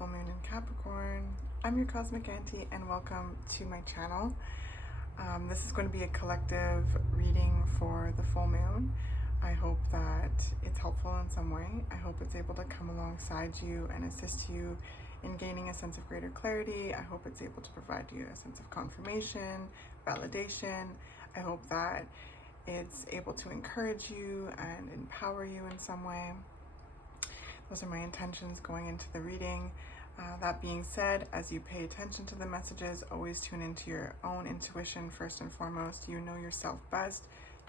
full moon in Capricorn. I'm your cosmic auntie and welcome to my channel. This is going to be a collective reading for the full moon. I hope that it's helpful in some way. I hope it's able to come alongside you and assist you in gaining a sense of greater clarity. I hope it's able to provide you a sense of confirmation, validation. I hope that it's able to encourage you and empower you in some way. Those are my intentions going into the reading. That being said, as you pay attention to the messages, always tune into your own intuition first and foremost. You know yourself best.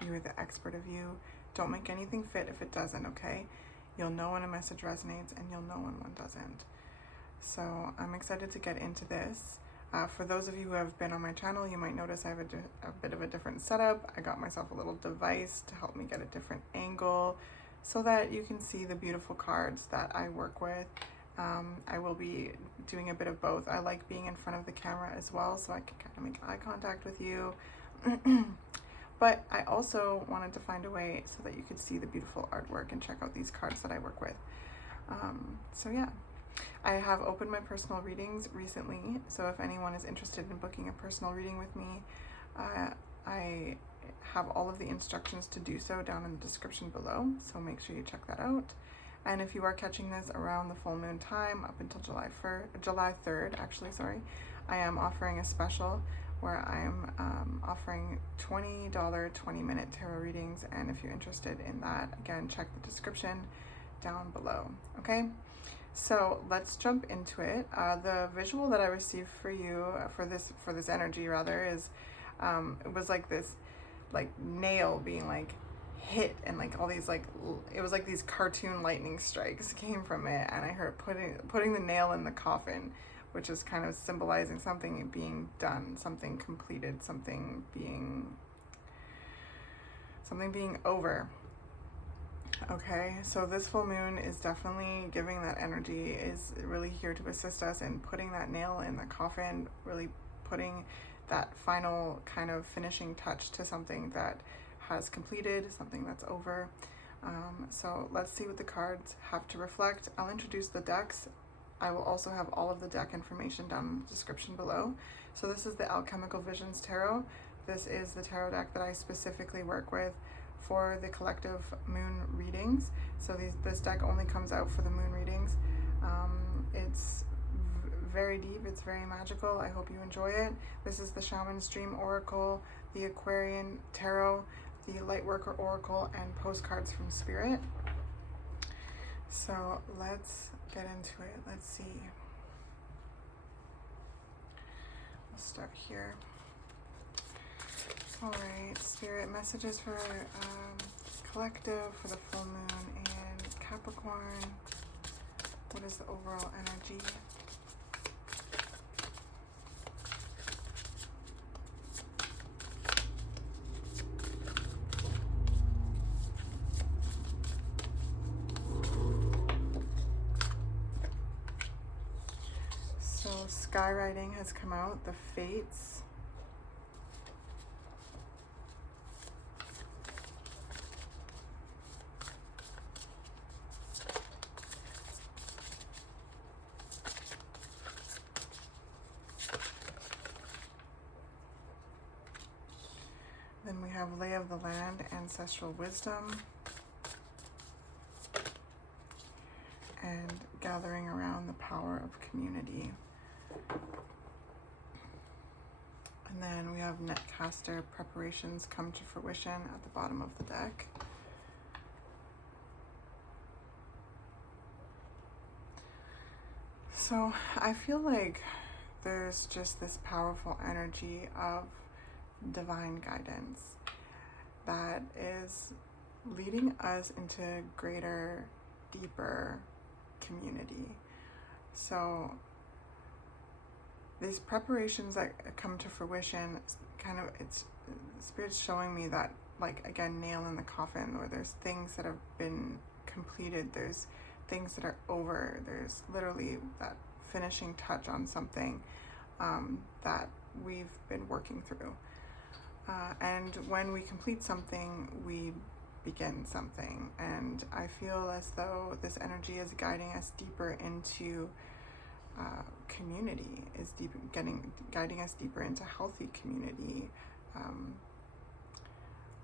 You are the expert of you. Don't make anything fit if it doesn't, okay? You'll know when a message resonates and you'll know when one doesn't. So I'm excited to get into this. For those of you who have been on my channel, you might notice I have a bit of a different setup. I got myself a little device to help me get a different angle so that you can see the beautiful cards that I work with. I will be doing a bit of both. I like being in front of the camera as well, so I can kind of make eye contact with you. But I also wanted to find a way so that you could see the beautiful artwork and check out these cards that I work with. So yeah, I have opened my personal readings recently, so if anyone is interested in booking a personal reading with me, I have all of the instructions to do so down in the description below, so make sure you check that out. And if you are catching this around the full moon time, up until July 3rd, actually, sorry, I am offering a special where I am offering $20 20-minute tarot readings. And if you're interested in that, again, check the description down below. Okay, so let's jump into it. The visual that I received for you for this energy rather is it was like this nail being hit, and all these it was like these cartoon lightning strikes came from it, and I heard putting the nail in the coffin, which is kind of symbolizing something being done, something completed, something being over. Okay, so this full moon is definitely giving that energy, is really here to assist us in putting that nail in the coffin, really putting that final kind of finishing touch to something that has completed, something that's over. So let's see what the cards have to reflect. I'll introduce the decks. I will also have all of the deck information down in the description below. So this is the Alchemical Visions Tarot. This is the tarot deck that I specifically work with for the collective moon readings. So this deck only comes out for the moon readings. It's very deep, it's very magical. I hope you enjoy it. This is the Shaman's Dream Oracle, the Aquarian Tarot, the Lightworker Oracle, and postcards from Spirit. So let's get into it. Let's see. Let's start here. All right, Spirit messages for collective for the full moon and Capricorn. What is the overall energy? Skywriting has come out, the Fates. Then we have Lay of the Land, Ancestral Wisdom, and Gathering Around the Power of Community. And then we have Netcaster, Preparations Come to Fruition at the bottom of the deck. So I feel like there's just this powerful energy of divine guidance that is leading us into greater, deeper community. So these preparations that come to fruition, it's Spirit's showing me that, again, nail in the coffin, where there's things that have been completed, there's things that are over, there's literally that finishing touch on something that we've been working through. And when we complete something, we begin something. And I feel as though this energy is guiding us deeper into community, is guiding us deeper into healthy community,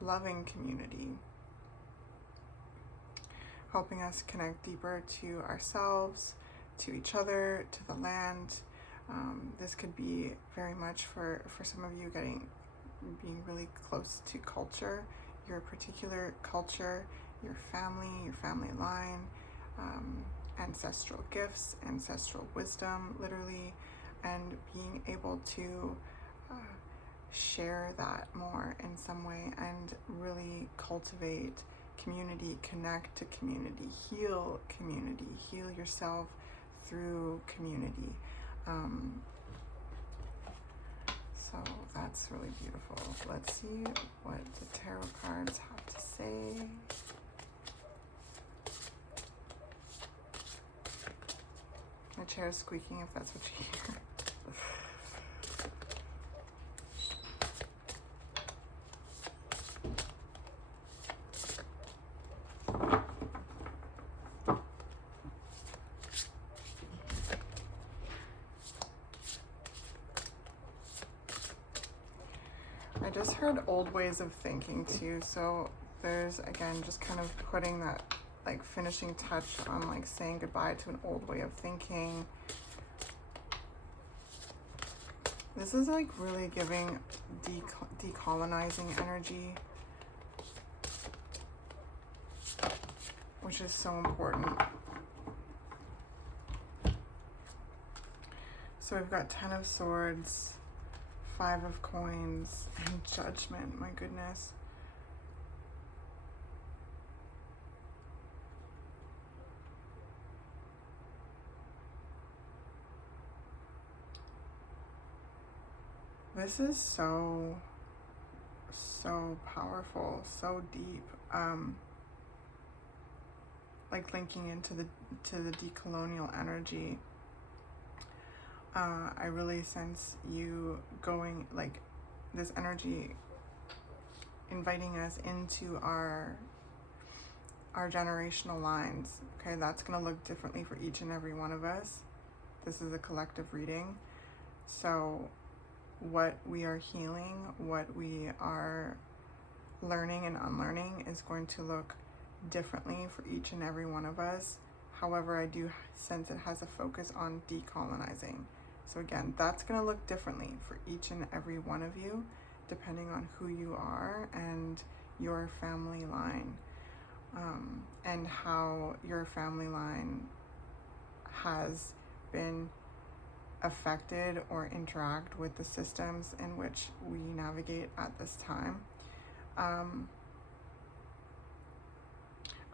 loving community, helping us connect deeper to ourselves, to each other, to the land. This could be very much for some of you being really close to culture, your particular culture, your family line, ancestral gifts, ancestral wisdom, literally, and being able to share that more in some way and really cultivate community, connect to community, heal yourself through community. So that's really beautiful. Let's see what the tarot cards have to say. My chair is squeaking, if that's what you hear. I just heard old ways of thinking too, so there's, again, just kind of putting that, like, finishing touch on, like, saying goodbye to an old way of thinking. This is, like, really giving decolonizing energy, which is so important. So we've got 10 of Swords, 5 of Coins, and Judgment. My goodness. This is so powerful, so deep. Like linking into the decolonial energy. I really sense you going, like, this energy inviting us into our generational lines. Okay, that's going to look differently for each and every one of us. This is a collective reading. So what we are healing, what we are learning and unlearning is going to look differently for each and every one of us. However, I do sense it has a focus on decolonizing. So again, that's going to look differently for each and every one of you, depending on who you are and your family line, and how your family line has been affected or interact with the systems in which we navigate at this time.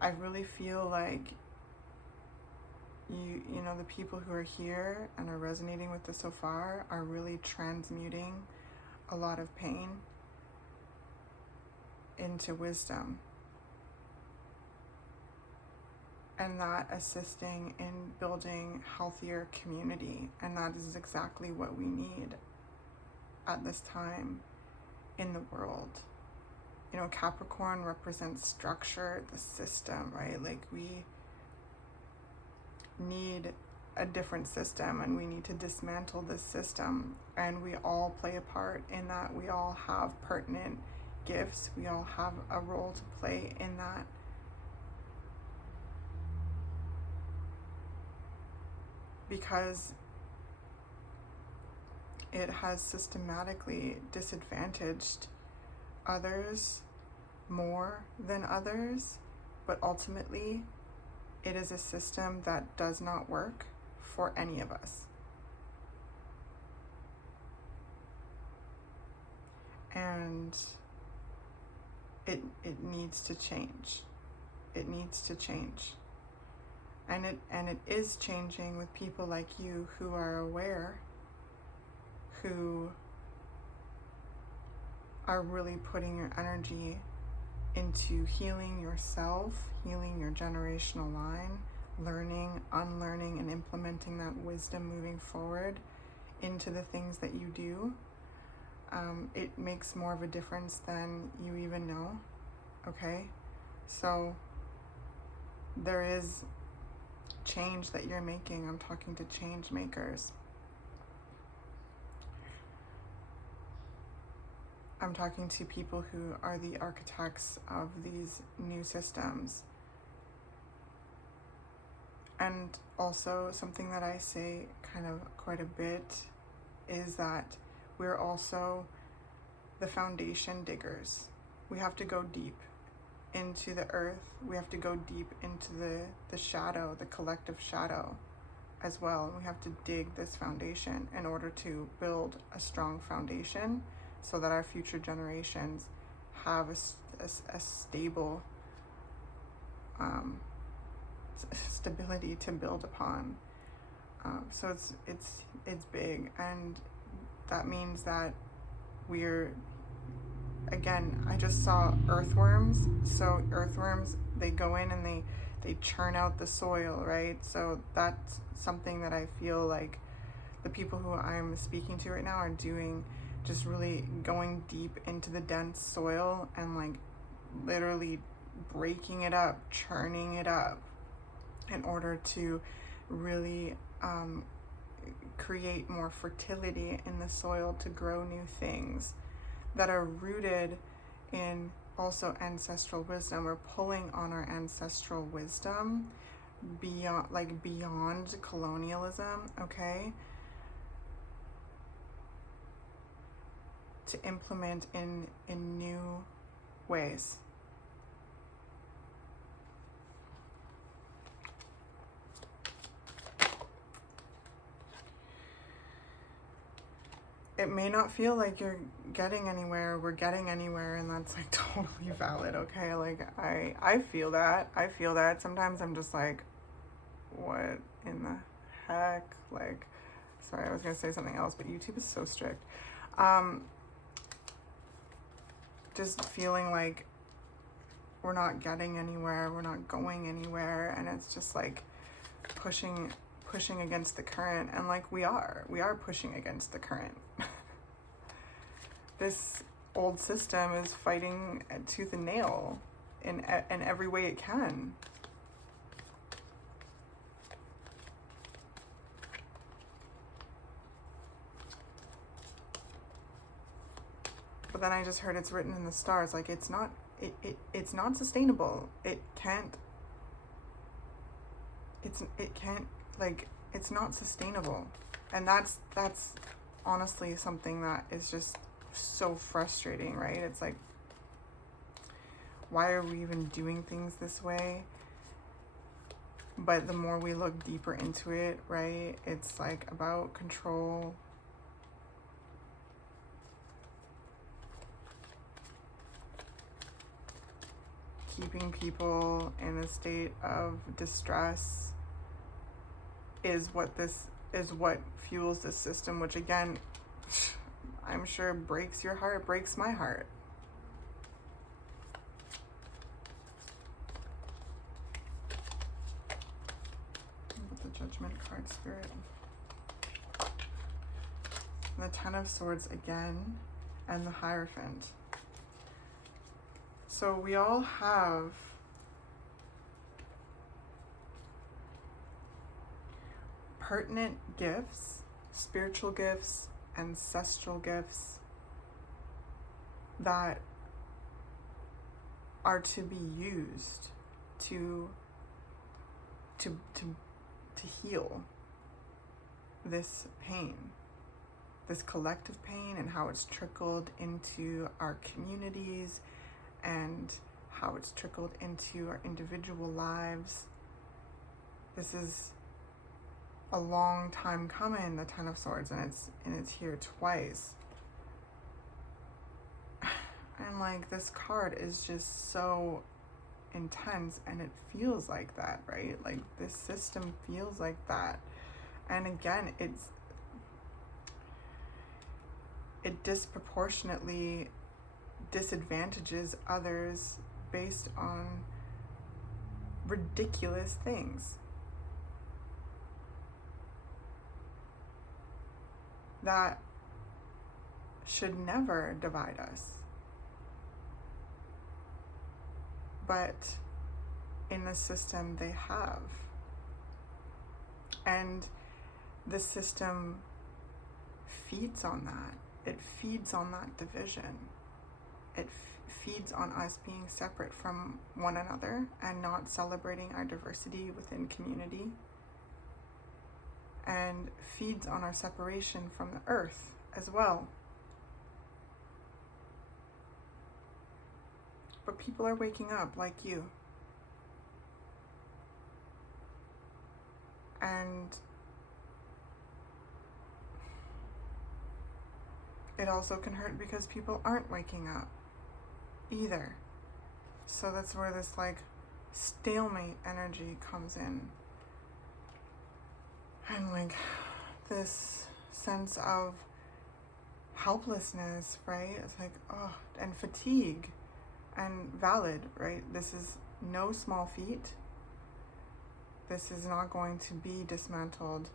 I really feel like you know, the people who are here and are resonating with this so far are really transmuting a lot of pain into wisdom, and that assisting in building healthier community. And that is exactly what we need at this time in the world. You know, Capricorn represents structure, the system, right? Like, we need a different system, and we need to dismantle this system, and we all play a part in that. We all have pertinent gifts, we all have a role to play in that. Because it has systematically disadvantaged others more than others, but ultimately it is a system that does not work for any of us. And it needs to change. It needs to change. And it is changing with people like you who are aware, who are really putting your energy into healing yourself, healing your generational line, learning, unlearning, and implementing that wisdom moving forward into the things that you do. It makes more of a difference than you even know, okay? So there is change that you're making. I'm talking to change makers. I'm talking to people who are the architects of these new systems. And also something that I say kind of quite a bit is that we're also the foundation diggers. We have to go deep into the earth. We have to go deep into the shadow, the collective shadow as well. We have to dig this foundation in order to build a strong foundation so that our future generations have a stable stability to build upon. So it's big, and that means that we're, again, I just saw earthworms. So earthworms, they go in and they churn out the soil, right? So that's something that I feel like the people who I'm speaking to right now are doing, just really going deep into the dense soil and like literally breaking it up, churning it up in order to really create more fertility in the soil to grow new things that are rooted in also ancestral wisdom. We're pulling on our ancestral wisdom beyond colonialism, okay? To implement in new ways. It may not feel like you're getting anywhere, we're getting anywhere, and that's like totally valid, okay? Like I feel that. Sometimes I'm just like, what in the heck? Like, sorry, I was gonna say something else, but YouTube is so strict. Just feeling like we're not getting anywhere, we're not going anywhere, and it's just like pushing against the current, and like we are pushing against the current. This old system is fighting tooth and nail in every way it can. But then I just heard it's written in the stars, like it's not sustainable. It can't like, it's not sustainable. And that's honestly something that is just so frustrating, right? It's like, why are we even doing things this way? But the more we look deeper into it, right, it's like about control. Keeping people in a state of distress is what fuels this system, which again, I'm sure breaks your heart, breaks my heart. With the Judgment card, Spirit. The Ten of Swords again, and the Hierophant. So we all have pertinent gifts, spiritual gifts, ancestral gifts that are to be used to heal this pain, this collective pain, and how it's trickled into our communities and how it's trickled into our individual lives. This is a long time coming, the Ten of Swords, and it's here twice. And like, this card is just so intense, and it feels like that, right? Like, this system feels like that. And again, it disproportionately disadvantages others based on ridiculous things that should never divide us. But in the system, they have. And the system feeds on that. It feeds on that division. It feeds on us being separate from one another and not celebrating our diversity within community, and feeds on our separation from the earth as well. But people are waking up like you. And it also can hurt because people aren't waking up either. So that's where this like stalemate energy comes in. And like this sense of helplessness, right? It's like, oh, and fatigue, and valid, right? This is no small feat. This is not going to be dismantled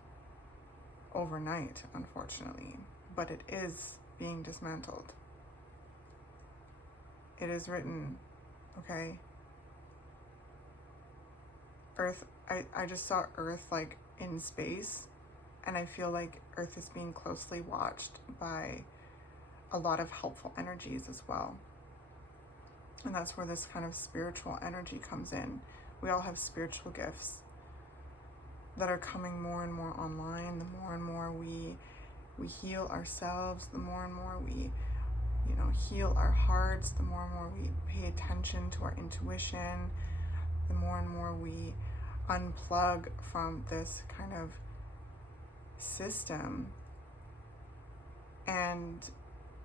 overnight, unfortunately, but it is being dismantled. It is written, okay? Earth, I just saw Earth like in space, and I feel like Earth is being closely watched by a lot of helpful energies as well. And that's where this kind of spiritual energy comes in. We all have spiritual gifts that are coming more and more online. The more and more we heal ourselves, the more and more we, heal our hearts, the more and more we pay attention to our intuition, the more and more we unplug from this kind of system and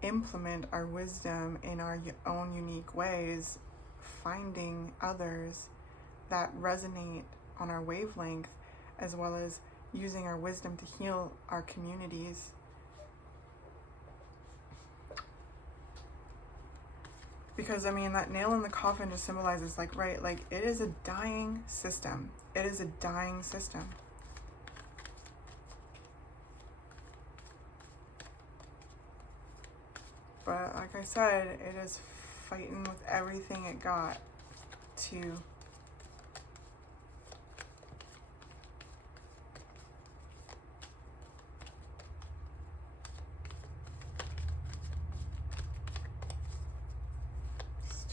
implement our wisdom in our own unique ways, finding others that resonate on our wavelength, as well as using our wisdom to heal our communities. Because that nail in the coffin just symbolizes like, right, like it is a dying system. It is a dying system. But like I said, it is fighting with everything it got to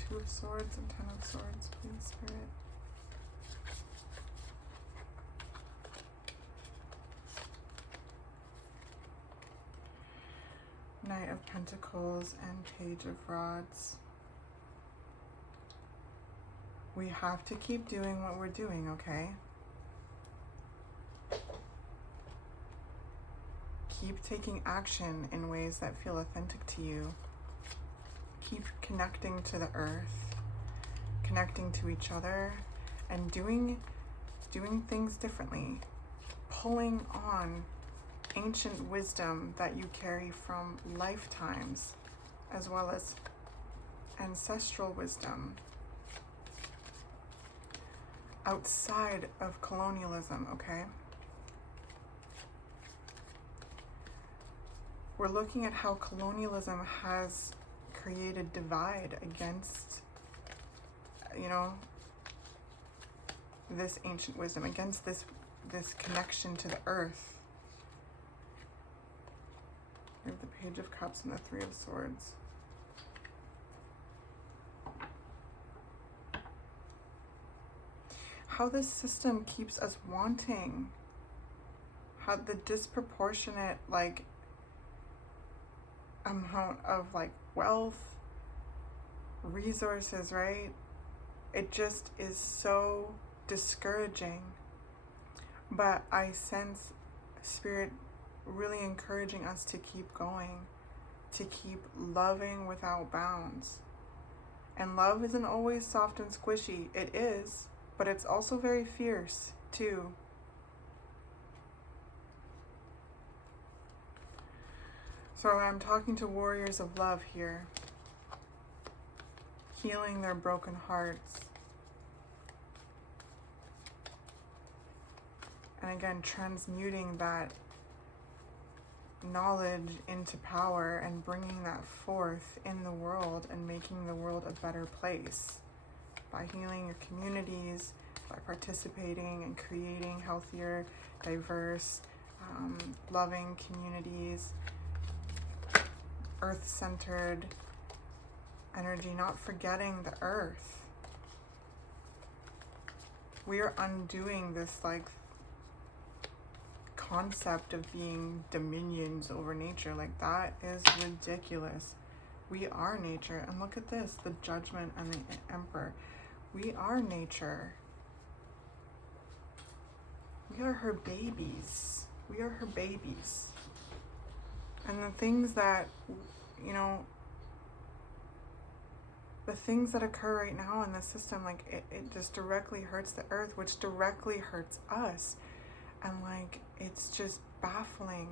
Two of Swords and Ten of Swords, please, Spirit. Knight of Pentacles and Page of Rods. We have to keep doing what we're doing, okay? Keep taking action in ways that feel authentic to you. Keep connecting to the earth, connecting to each other, and doing things differently. Pulling on ancient wisdom that you carry from lifetimes, as well as ancestral wisdom outside of colonialism, okay? We're looking at how colonialism has created divide against, this ancient wisdom, against this connection to the earth. We have the Page of Cups and the Three of Swords. How this system keeps us wanting. How the disproportionate, amount of, wealth, resources, right? It just is so discouraging. But I sense Spirit really encouraging us to keep going, to keep loving without bounds. And love isn't always soft and squishy. It is, but it's also very fierce too. So I'm talking to warriors of love here, healing their broken hearts. And again, transmuting that knowledge into power and bringing that forth in the world and making the world a better place by healing your communities, by participating and creating healthier, diverse, loving communities, earth-centered energy, not forgetting the earth. We are undoing this like concept of being dominions over nature. Like, that is ridiculous. We are nature. And look at this, the Judgment and the Emperor. We are nature. We are her babies. We are her babies. And the things that, you know, the things that occur right now in the system, like, it just directly hurts the earth, which directly hurts us. And like, it's just baffling.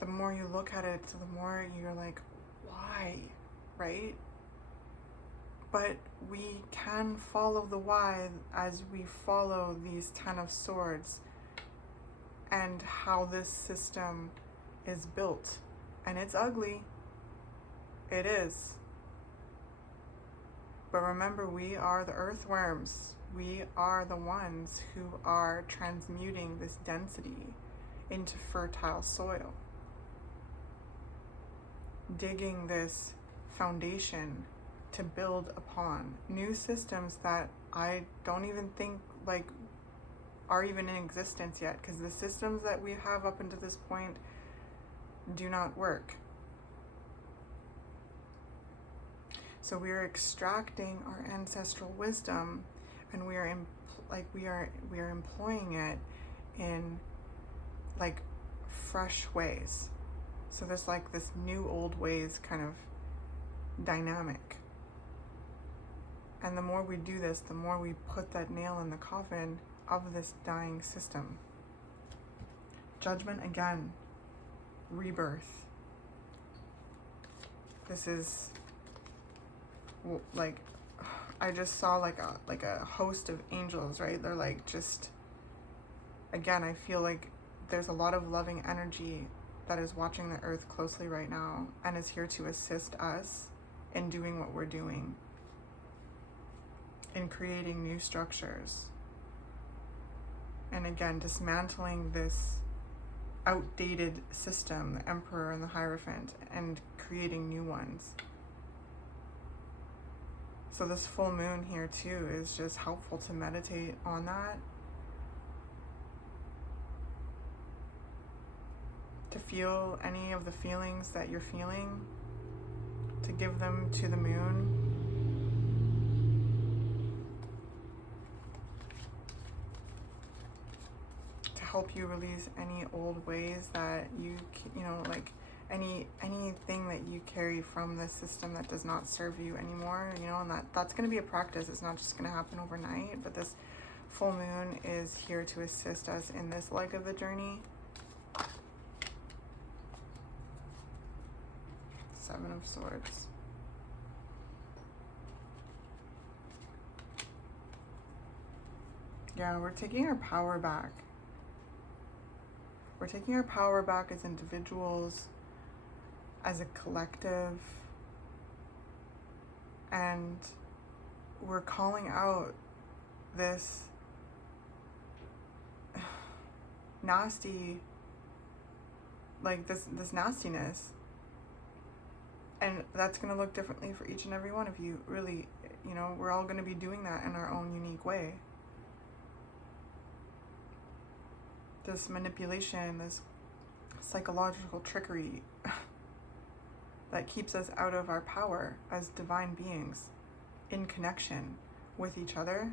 The more you look at it, the more you're like, why, right? But we can follow the why as we follow these 10 of Swords and how this system is built. And it's ugly. It is. But remember, we are the earthworms. We are the ones who are transmuting this density into fertile soil. Digging this foundation to build upon new systems that I don't even think like are even in existence yet, because the systems that we have up until this point do not work. So we are extracting our ancestral wisdom, and we are employing it in like fresh ways. So there's like this new old ways kind of dynamic. And the more we do this, the more we put that nail in the coffin of this dying system. Judgment again, rebirth. This is like, I just saw like a host of angels, right? They're like, just, again, I feel like there's a lot of loving energy that is watching the earth closely right now and is here to assist us in doing what we're doing, in creating new structures. And again, dismantling this outdated system, the Emperor and the Hierophant, and creating new ones. So this full moon here too is just helpful to meditate on that. To feel any of the feelings that you're feeling, to give them to the moon. To help you release any old ways that you know, like anything that you carry from the system that does not serve you anymore, you know, and that's going to be a practice. It's not just going to happen overnight, but this full moon is here to assist us in this leg of the journey. 7 of Swords. Yeah, we're taking our power back. We're taking our power back as individuals, as a collective, and we're calling out this nasty, like this nastiness. And that's going to look differently for each and every one of you, really. You know, we're all going to be doing that in our own unique way. This manipulation, this psychological trickery that keeps us out of our power as divine beings, in connection with each other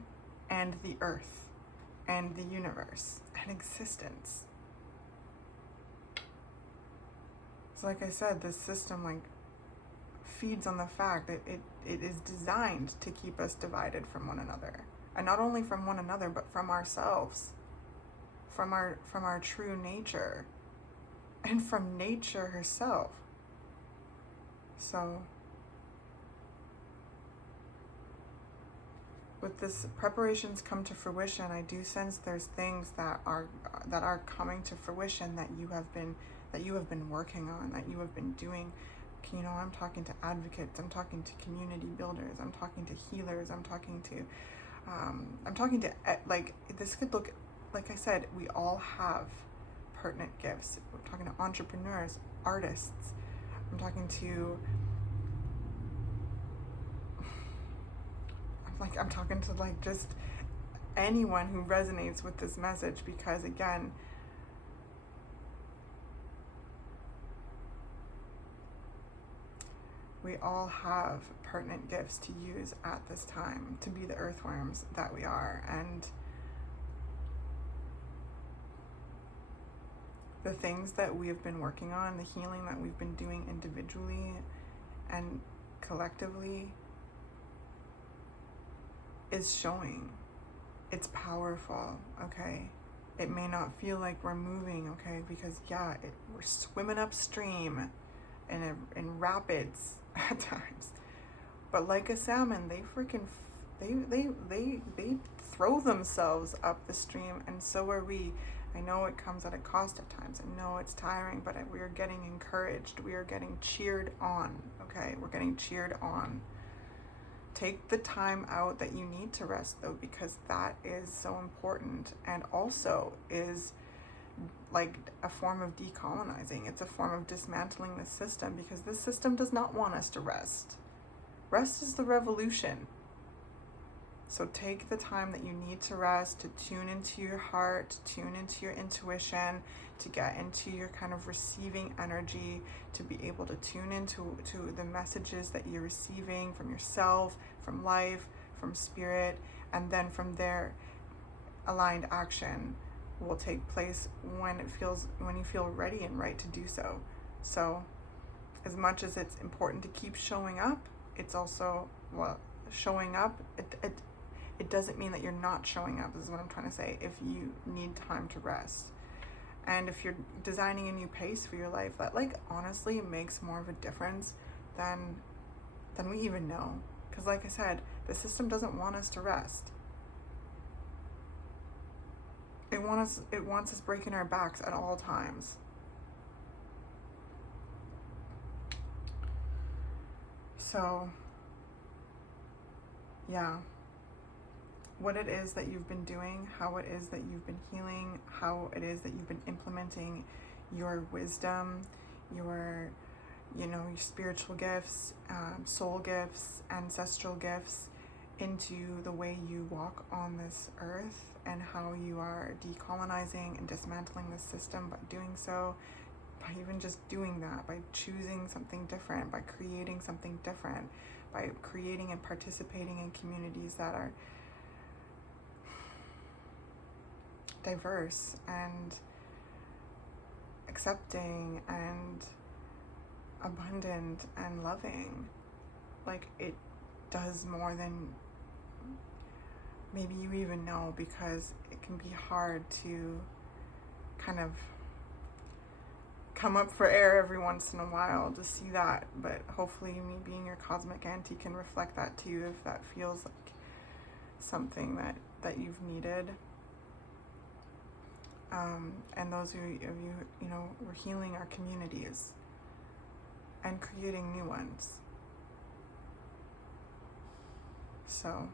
and the earth and the universe and existence. So like I said, this system like feeds on the fact that it is designed to keep us divided from one another. And not only from one another, but from ourselves, from our true nature, and from nature herself. So with this preparations come to fruition, I do sense there's things that are coming to fruition that you have been working on, that you have been doing. You know, I'm talking to advocates, I'm talking to community builders, I'm talking to healers, I'm talking to I'm talking to, like, this could look, like I said, we all have pertinent gifts. We're talking to entrepreneurs, artists. I'm talking to, I'm talking to like just anyone who resonates with this message, because again, we all have pertinent gifts to use at this time to be the earthworms that we are. And the things that we have been working on, the healing that we've been doing individually and collectively, is showing. It's powerful, okay? It may not feel like we're moving, okay? Because yeah, we're swimming upstream in rapids at times. But like a salmon, they freaking they throw themselves up the stream, and so are we. I know it comes at a cost at times. I know it's tiring, but we are getting encouraged. We are getting cheered on, okay? We're getting cheered on. Take the time out that you need to rest, though, because that is so important, and also is like a form of decolonizing. It's a form of dismantling the system, because this system does not want us to rest. Rest is the revolution. So take the time that you need to rest, to tune into your heart, to tune into your intuition, to get into your kind of receiving energy, to be able to tune into the messages that you're receiving from yourself, from life, from spirit, and then from there, aligned action will take place when you feel ready and right to do so. So as much as it's important to keep showing up, it's also, well, showing up, it doesn't mean that you're not showing up, is what I'm trying to say, if you need time to rest. And if you're designing a new pace for your life, that like honestly makes more of a difference than we even know. Because like I said, the system doesn't want us to rest. It wants us breaking our backs at all times. So yeah, what it is that you've been doing, how it is that you've been healing, how it is that you've been implementing your wisdom, your spiritual gifts, soul gifts, ancestral gifts into the way you walk on this earth, and how you are decolonizing and dismantling the system by doing so, by even just doing that, by choosing something different, by creating something different, by creating and participating in communities that are diverse and accepting and abundant and loving. Like, it does more than maybe you even know, because it can be hard to kind of come up for air every once in a while to see that. But hopefully me being your cosmic auntie can reflect that to you, if that feels like something that you've needed. And those of you, we're healing our communities and creating new ones. So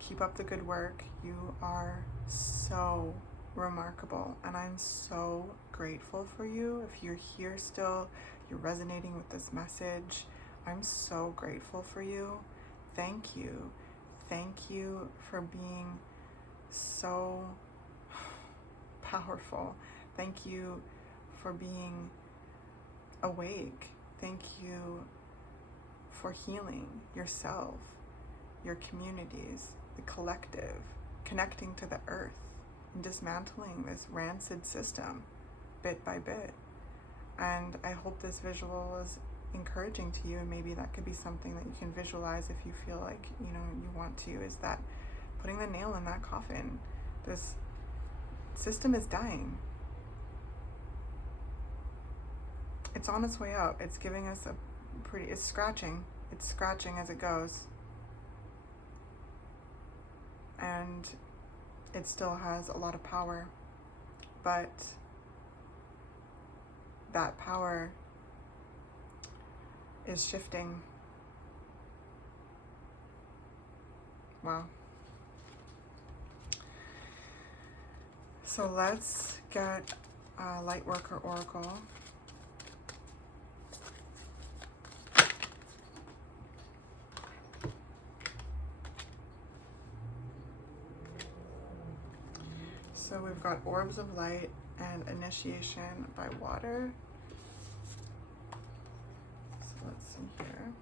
keep up the good work. You are so remarkable, and I'm so grateful for you. If you're here still, you're resonating with this message, I'm so grateful for you. Thank you. Thank you for being so powerful. Thank you for being awake. Thank you for healing yourself, your communities, the collective, connecting to the earth, and dismantling this rancid system bit by bit. And I hope this visual is encouraging to you, and maybe that could be something that you can visualize if you feel like you want to, is that putting the nail in that coffin. This system is dying. It's on its way out. It's giving us it's scratching as it goes, and it still has a lot of power, but that power is shifting. Wow. So let's get Lightworker Oracle. So we've got Orbs of Light and Initiation by Water. So let's see here.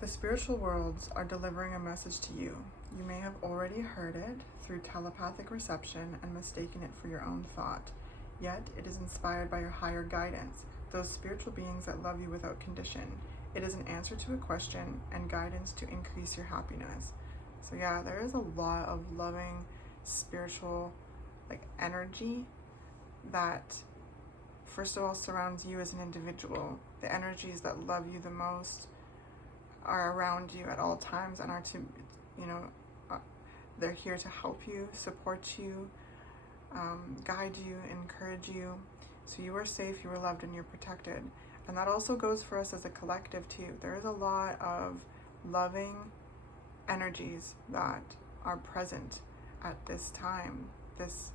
The spiritual worlds are delivering a message to you. You may have already heard it through telepathic reception and mistaken it for your own thought. Yet it is inspired by your higher guidance, those spiritual beings that love you without condition. It is an answer to a question and guidance to increase your happiness. So yeah, there is a lot of loving spiritual energy that first of all surrounds you as an individual. The energies that love you the most are around you at all times and are to, they're here to help you, support you, guide you, encourage you. So you are safe, you are loved, and you're protected. And that also goes for us as a collective too. There is a lot of loving energies that are present at this time, this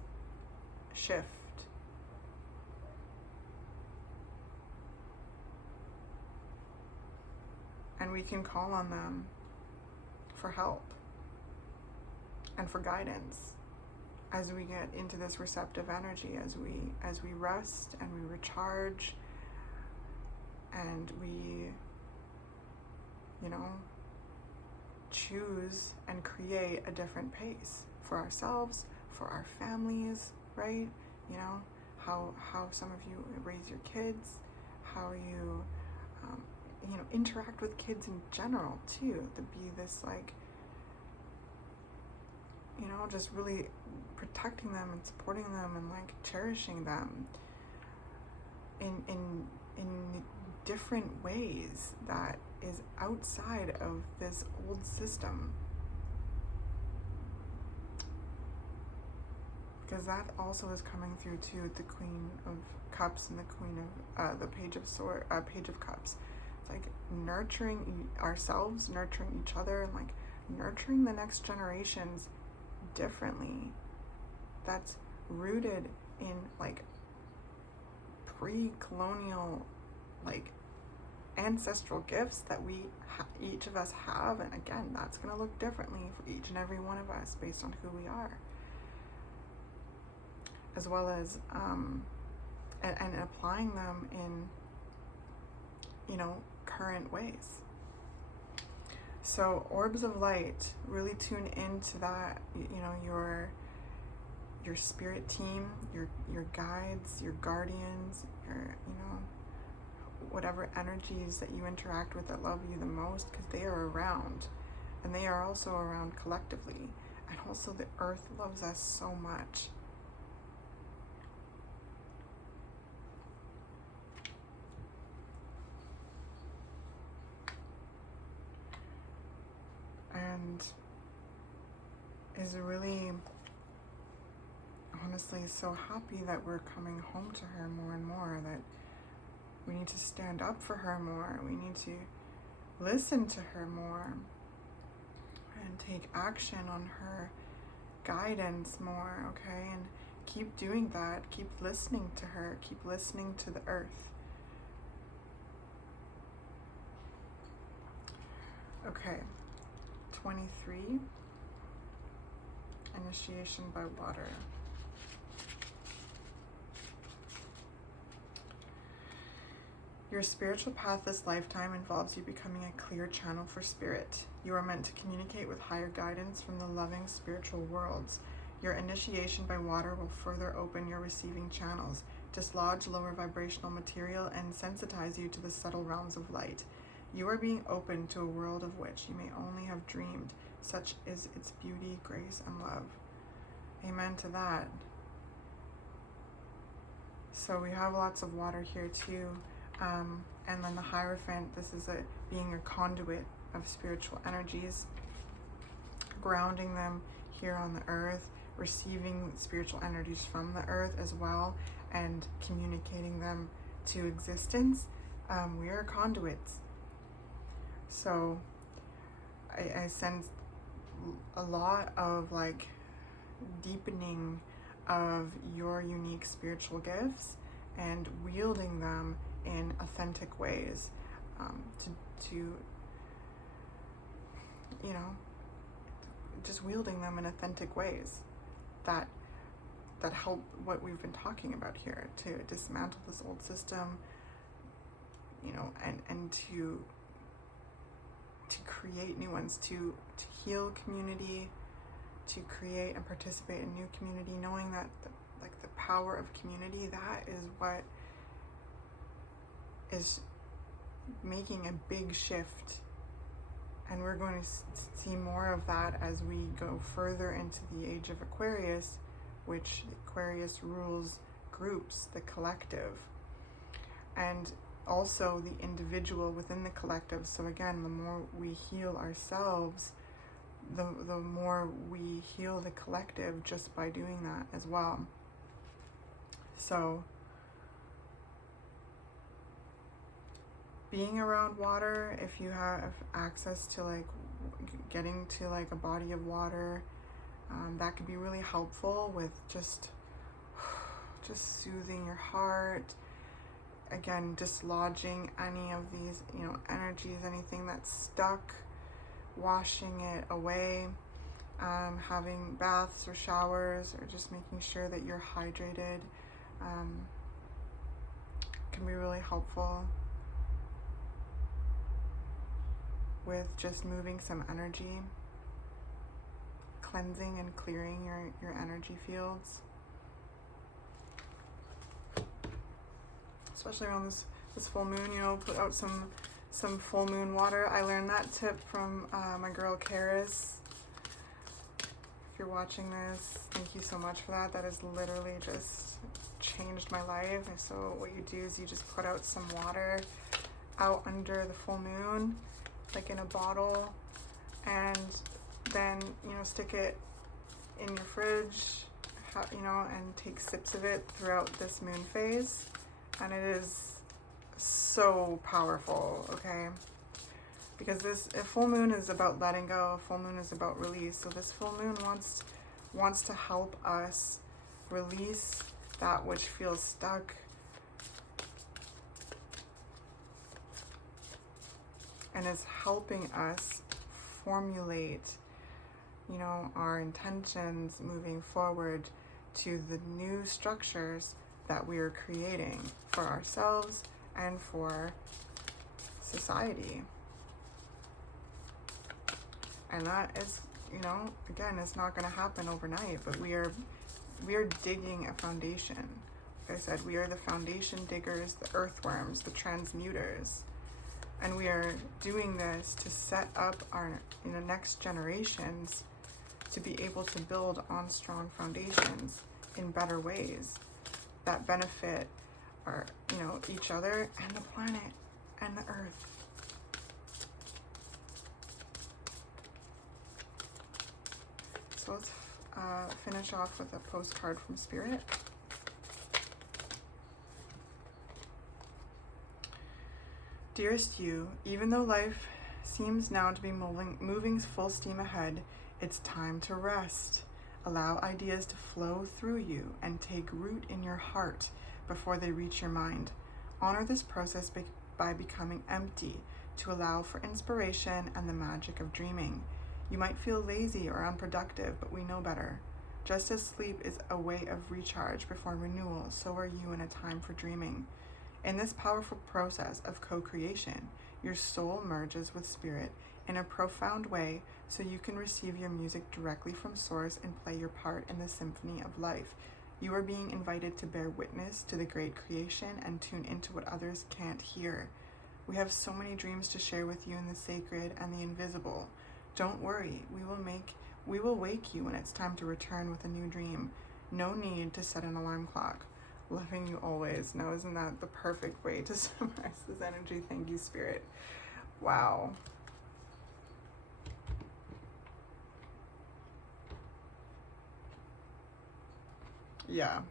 shift. And we can call on them for help and for guidance as we get into this receptive energy, as we rest and we recharge and we, choose and create a different pace for ourselves, for our families, right? How some of you raise your kids, how you interact with kids in general too, to be this just really protecting them and supporting them and cherishing them in different ways that is outside of this old system. Because that also is coming through too, the Queen of Cups and the Queen of the Page of Cups. It's nurturing ourselves, nurturing each other, and nurturing the next generations differently. That's rooted in pre-colonial ancestral gifts that we each of us have, and again, that's going to look differently for each and every one of us based on who we are, as well as and applying them in current ways. So Orbs of Light, really tune into that, your spirit team, your guides, your guardians, your whatever energies that you interact with that love you the most, because they are around, and they are also around collectively. And also the earth loves us so much. And is really, honestly, so happy that we're coming home to her more and more, that we need to stand up for her more, we need to listen to her more and take action on her guidance more, okay? And keep doing that, keep listening to her, keep listening to the earth. Okay, 23, Initiation by Water. Your spiritual path this lifetime involves you becoming a clear channel for spirit. You are meant to communicate with higher guidance from the loving spiritual worlds. Your initiation by water will further open your receiving channels, dislodge lower vibrational material, and sensitize you to the subtle realms of light. You are being opened to a world of which you may only have dreamed. Such is its beauty, grace, and love. Amen to that. So we have lots of water here too. And then the Hierophant, this is being a conduit of spiritual energies, grounding them here on the earth, receiving spiritual energies from the earth as well and communicating them to existence. We are conduits. So I sense a lot of like deepening of your unique spiritual gifts and wielding them in authentic ways, to you know, just wielding them in authentic ways that help what we've been talking about here, to dismantle this old system, you know, and to create new ones, to heal community, to create and participate in new community, knowing that the power of community, that is what is making a big shift. And we're going to see more of that as we go further into the age of Aquarius, which Aquarius rules groups, the collective, and also the individual within the collective. So again, the more we heal ourselves, the more we heal the collective just by doing that as well. So being around water, if you have access to like getting to like a body of water, that could be really helpful with just soothing your heart. Again, dislodging any of these, you know, energies, anything that's stuck, washing it away, having baths or showers, or just making sure that you're hydrated, can be really helpful with just moving some energy, cleansing and clearing your energy fields. Especially around this full moon, you know, put out some full moon water. I learned that tip from my girl Karis. If you're watching this, thank you so much for that. That has literally just changed my life. And so what you do is you just put out some water out under the full moon, like in a bottle, and then, you know, stick it in your fridge, you know, and take sips of it throughout this moon phase. And it is so powerful, okay? Because a full moon is about letting go, a full moon is about release. So this full moon wants to help us release that which feels stuck, and is helping us formulate, you know, our intentions moving forward to the new structures that we are creating for ourselves and for society. And that is, you know, again, it's not going to happen overnight, but we are digging a foundation. Like I said, we are the foundation diggers, the earthworms, the transmuters. And we are doing this to set up our, you know, next generations to be able to build on strong foundations in better ways that benefit our, you know, each other and the planet and the earth. So let's finish off with a postcard from Spirit. Dearest you, even though life seems now to be moving full steam ahead, it's time to rest. Allow ideas to flow through you and take root in your heart before they reach your mind. Honor this process by becoming empty to allow for inspiration and the magic of dreaming. You might feel lazy or unproductive, but we know better. Just as sleep is a way of recharge before renewal, so are you in a time for dreaming. In this powerful process of co-creation, your soul merges with spirit in a profound way so you can receive your music directly from source and play your part in the symphony of life. You are being invited to bear witness to the great creation and tune into what others can't hear. We have so many dreams to share with you in the sacred and the invisible. Don't worry, we will wake you when it's time to return with a new dream. No need to set an alarm clock. Loving you always. Now, isn't that the perfect way to summarize this energy? Thank you, Spirit. Wow. Yeah.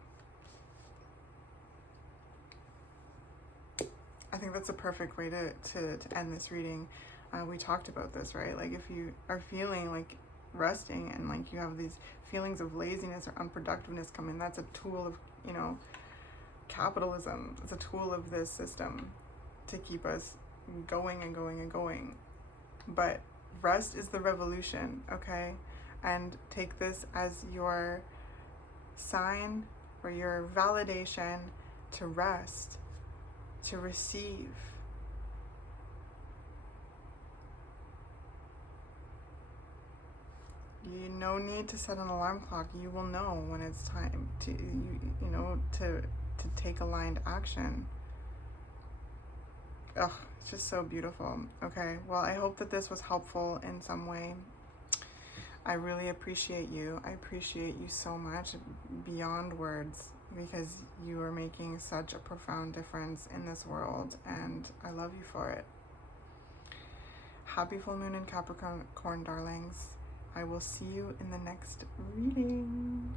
I think that's a perfect way to end this reading. We talked about this, right? Like if you are feeling like resting and like you have these feelings of laziness or unproductiveness come in, that's a tool of, you know, capitalism. It's a tool of this system to keep us going and going and going. But rest is the revolution, okay? And take this as your sign or your validation to rest, to receive. You no need to set an alarm clock. You will know when it's time to you know to take aligned action. Ugh, it's just so beautiful. Okay, well, I hope that this was helpful in some way. I really appreciate you. I appreciate you so much beyond words, because you are making such a profound difference in this world, and I love you for it. Happy full moon in Capricorn, darlings. I will see you in the next reading.